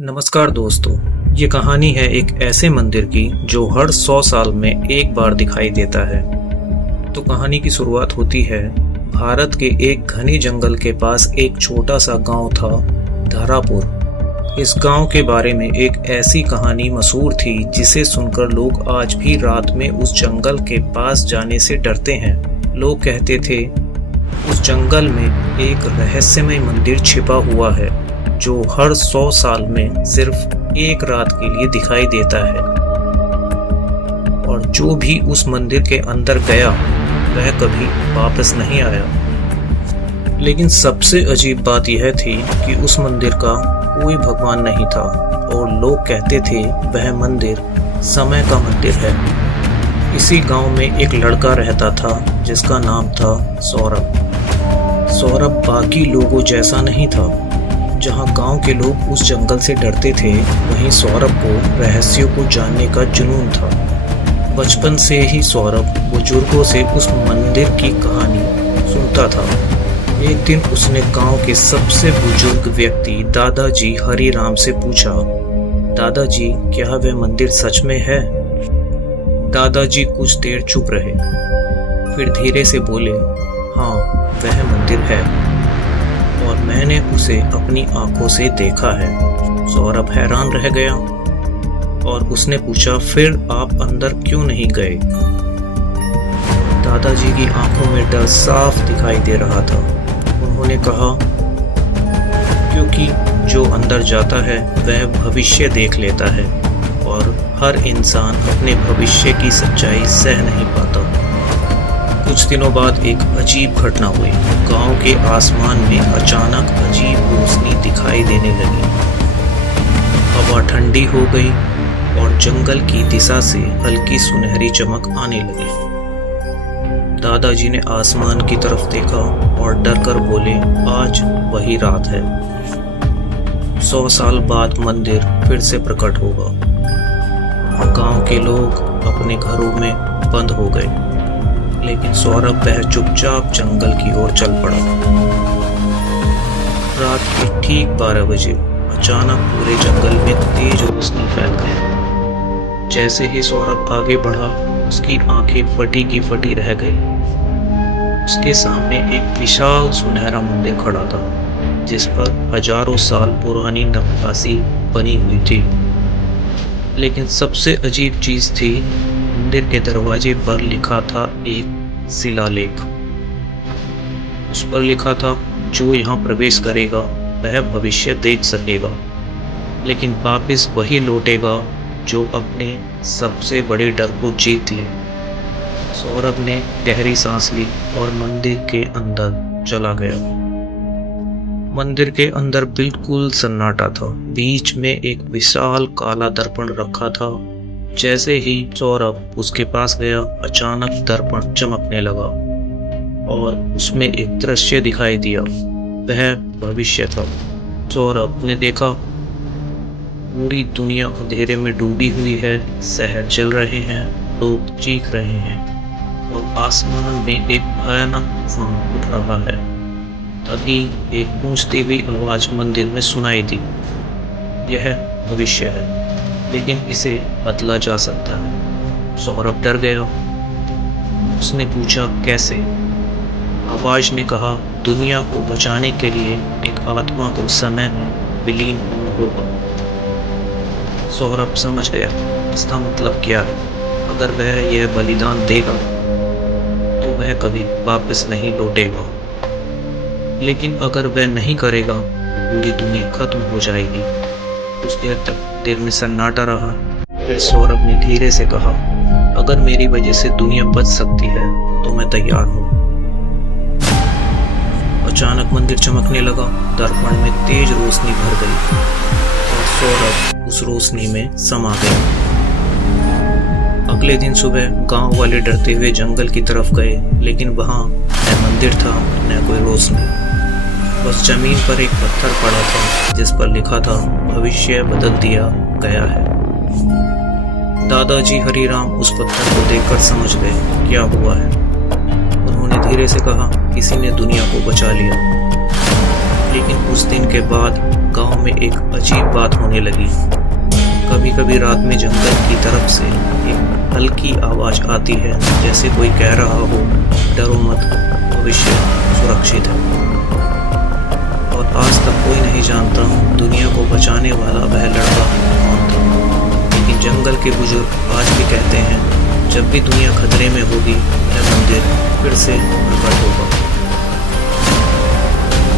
नमस्कार दोस्तों। ये कहानी है एक ऐसे मंदिर की जो हर 100 साल में एक बार दिखाई देता है। तो कहानी की शुरुआत होती है भारत के एक घने जंगल के पास एक छोटा सा गांव था, धारापुर। इस गांव के बारे में एक ऐसी कहानी मशहूर थी जिसे सुनकर लोग आज भी रात में उस जंगल के पास जाने से डरते हैं। लोग कहते थे उस जंगल में एक रहस्यमय मंदिर छिपा हुआ है जो हर 100 साल में सिर्फ एक रात के लिए दिखाई देता है, और जो भी उस मंदिर के अंदर गया वह कभी वापस नहीं आया। लेकिन सबसे अजीब बात यह थी कि उस मंदिर का कोई भगवान नहीं था, और लोग कहते थे वह मंदिर समय का मंदिर है। इसी गांव में एक लड़का रहता था जिसका नाम था सौरभ। सौरभ बाकी लोगों जैसा नहीं था। जहां गांव के लोग उस जंगल से डरते थे, वहीं सौरभ को रहस्यों को जानने का जुनून था। बचपन से ही सौरभ बुजुर्गों से उस मंदिर की कहानी सुनता था। एक दिन उसने गांव के सबसे बुजुर्ग व्यक्ति दादाजी हरिराम से पूछा, दादाजी क्या वह मंदिर सच में है? दादाजी कुछ देर चुप रहे, फिर धीरे से बोले, हाँ वह मंदिर है, और मैंने उसे अपनी आंखों से देखा है। सौरभ हैरान रह गया और उसने पूछा, फिर आप अंदर क्यों नहीं गए? दादाजी की आंखों में डर साफ दिखाई दे रहा था। उन्होंने कहा, क्योंकि जो अंदर जाता है वह भविष्य देख लेता है, और हर इंसान अपने भविष्य की सच्चाई सह नहीं पाता। कुछ दिनों बाद एक अजीब घटना हुई। गांव के आसमान में अचानक अजीब रोशनी दिखाई देने लगी। हवा ठंडी हो गई और जंगल की दिशा से हल्की सुनहरी चमक आने लगी। दादाजी ने आसमान की तरफ देखा और डरकर बोले, आज वही रात है। 100 साल बाद मंदिर फिर से प्रकट होगा। गांव के लोग अपने घरों में बंद हो गए, लेकिन सौरभ वह चुपचाप जंगल की ओर चल पड़ा। रात के ठीक 12 बजे अचानक पूरे जंगल में तेज रोशनी फैल गई। जैसे ही सौरभ आगे बढ़ा, उसकी आंखें फटी की फटी रह गई। उसके सामने एक विशाल सुनहरा मंदिर खड़ा था, जिस पर हजारों साल पुरानी नक्काशी बनी हुई थी। लेकिन सबसे अजीब चीज थी, मंदिर के दरवाजे पर लिखा था एक शिलालेख। उस पर लिखा था, जो यहाँ प्रवेश करेगा वह भविष्य देख सकेगा, लेकिन वापस वही लौटेगा जो अपने सबसे बड़े डर को जीत ले। सौरभ ने गहरी सांस ली और मंदिर के अंदर चला गया। मंदिर के अंदर बिल्कुल सन्नाटा था। बीच में एक विशाल काला दर्पण रखा था। जैसे ही सौरभ उसके पास गया, अचानक दर्पण चमकने लगा और उसमें एक दृश्य दिखाई दिया। वह भविष्य था। सौरभ ने देखा, पूरी दुनिया अंधेरे में डूबी हुई है, शहर जल रहे हैं, लोग चीख रहे हैं और आसमान में एक भयानक तूफान उठ रहा है। तभी एक गूंजती हुई आवाज मंदिर में सुनाई दी, यह भविष्य है, लेकिन इसे बदला जा सकता है। सौरभ डर गया। उसने पूछा, कैसे? आवाज ने कहा, दुनिया को बचाने के लिए एक आत्मा को समय में विलीन होना होगा। सौरभ समझ गया, इसका मतलब क्या है। अगर वह यह बलिदान देगा तो वह कभी वापस नहीं लौटेगा, लेकिन अगर वह नहीं करेगा पूरी दुनिया खत्म हो जाएगी। कुछ देर तक दिल में सन्नाटा रहा। फिर सौरभ ने धीरे से कहा, अगर मेरी वजह से दुनिया बच सकती है तो मैं तैयार हूँ। अचानक मंदिर चमकने लगा, दर्पण में तेज रोशनी भर गई और सौरभ उस रोशनी में समा गया। अगले दिन सुबह गांव वाले डरते हुए जंगल की तरफ गए, लेकिन वहां न मंदिर था न कोई रोशनी। बस जमीन पर एक पत्थर पड़ा था जिस पर लिखा था, भविष्य बदल दिया गया है। दादाजी हरिराम उस पत्थर को देखकर समझ गए क्या हुआ है। उन्होंने धीरे से कहा, किसी ने दुनिया को बचा लिया। लेकिन उस दिन के बाद गांव में एक अजीब बात होने लगी। कभी कभी रात में जंगल की तरफ से एक हल्की आवाज आती है, जैसे कोई कह रहा हो, डरो मत, भविष्य सुरक्षित है। और आज तक कोई नहीं जानता दुनिया को बचाने वाला वह लड़का कौन था। लेकिन जंगल के बुजुर्ग आज भी कहते हैं, जब भी दुनिया खतरे में होगी, यह मंदिर फिर से प्रकट होगा।